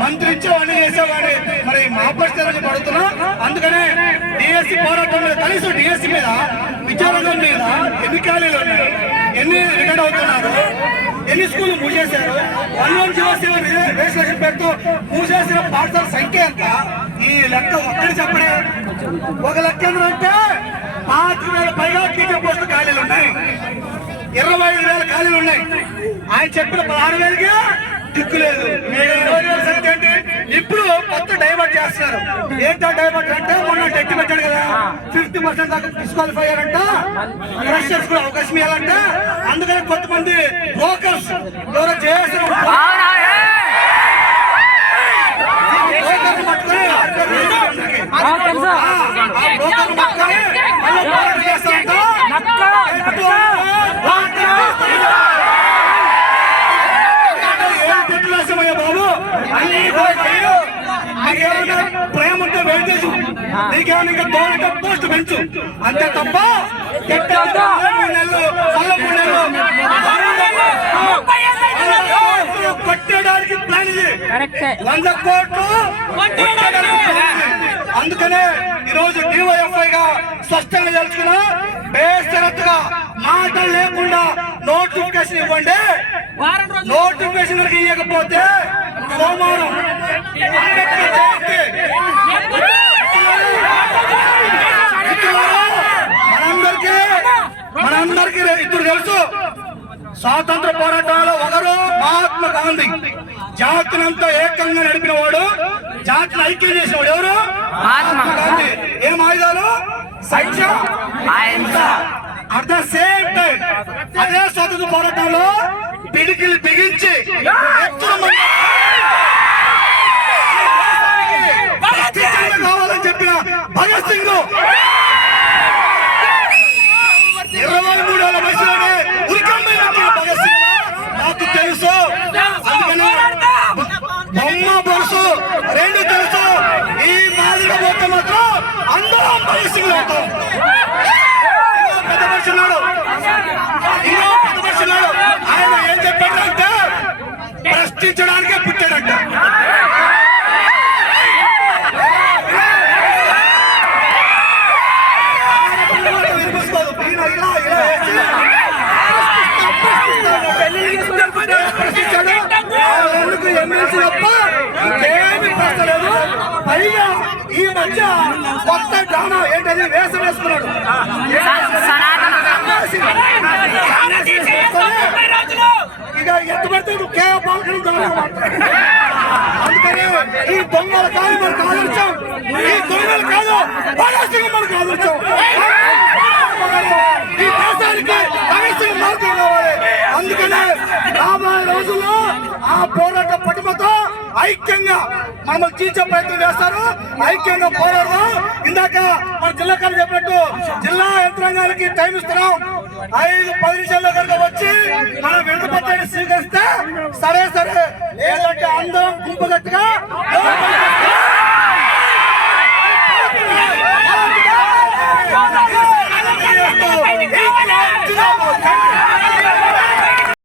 మంత్రించేవాడిని చేసేవాడి. మరి మా పరిస్థితి పడుతున్నా? అందుకనే డిఎస్సి పోరాటం మీద కనీసం డిఎస్సి మీద విద్యారంగం మీద ఎన్ని ఖాళీలు ఉన్నాయి? ఎన్ని రికార్డ్ అవుతున్నారు? ఎన్ని స్కూల్ మూసేశారు? One one zero seven registration పెడుతూ మూసేసిన పాఠశాల సంఖ్య ఎంత? ఈ లెక్క ఒక్కడి చెప్పడే. ఒక లెక్క ఏంటంటే పాతిక వేల పైగా టీచర్ పోస్టులు ఖాళీలు ఉన్నాయి. ఇరవై ఐదు వేల ఖాళీలు ఉన్నాయి. ఆయన చెప్పిన పదహారు వేలకి దిక్కులేదు ఏంటి ఇప్పుడు కొత్త డైవర్ట్ చేస్తారు ఏంటో డైవర్ట్ అంటే మొన్న టెక్కి పెట్టాడు కదా. ఫిఫ్టీ పర్సెంట్ దాకా డిస్క్వాలిఫై అయ్యారంట. ఫ్రెషర్స్ కూడా అవకాశం ఇవ్వాలంట. అందుకని కొంతమంది బ్రోకర్స్ ఎవరో వెయిటేజ్ నీకేమైనా ఇంకా తోలిక పోస్ట్ పెంచు అంతే తప్ప కొట్టడానికి ప్లాన్ ఇది వంద కోట్లు. అందుకనే ఈరోజు డివైఎఫ్ఐ గా స్పష్టంగా తెలుసుకున్నా బేషరత్తుగా మాటలు లేకుండా నోటిఫికేషన్ ఇవ్వండి నోటిఫికేషన్ ఇవ్వకపోతే సోమవారం అంబేద్కర్ జయంతి. స్వాతంత్ర పోరాటంలో ఒకరు మహాత్మా గాంధీ. జాతినంతా ఏకంగా నడిపిన వాడు జాతిని ఐక్యం చేసిన వాడు ఎవరు? మహాత్మా గాంధీ. ఏం ఆయుధాలు? సత్యం అట్ ద సేమ్ టైం అదే స్వాతంత్ర పోరాటంలో పిడికిలు బిగించి కావాలని చెప్పిన భగత్ సింగ్. పోతే మాత్రం అందరం సింగ్ అవుతాం పెద్ద ఇంకో పెద్ద ఆయన ఏం చెప్పాడంటే ప్రశ్నించడానికే పుట్టాడంట. ప్రశ్నించాడు ఎమ్మెల్సీ తప్ప ఇంకేమీ లేదు పైగా ఈ మధ్య కొత్త డ్రామా ఏంటది? వేసం వేసుకున్నాడు. ఇక ఎంత పడితే కేవలం పాల్గొని అందుకని ఈ దొంగల కాదు మనకు ఆదర్శం ఈ దొంగలు కాదు మనకు ఆదర్శం ఈ దేశానికి భగత్ సింగ్ మార్గం కావాలి అందుకనే రాబోయే రోజుల్లో ఆ పోరాట పటిమతో ఐక్యంగా మనం చీచే ప్రయత్నం చేస్తారు. ఐక్యంగా పోరాడదాం. ఇందాక మన జిల్లా కాదు చెప్పినట్టు జిల్లా యంత్రాంగానికి టైం ఇస్తున్నాం. ఐదు పది నిమిషాల్లో కనుక వచ్చి మనం విడతపత్రాన్ని స్వీకరిస్తే సరే సరే. లేదంటే అందరం గుంపుగట్టుగా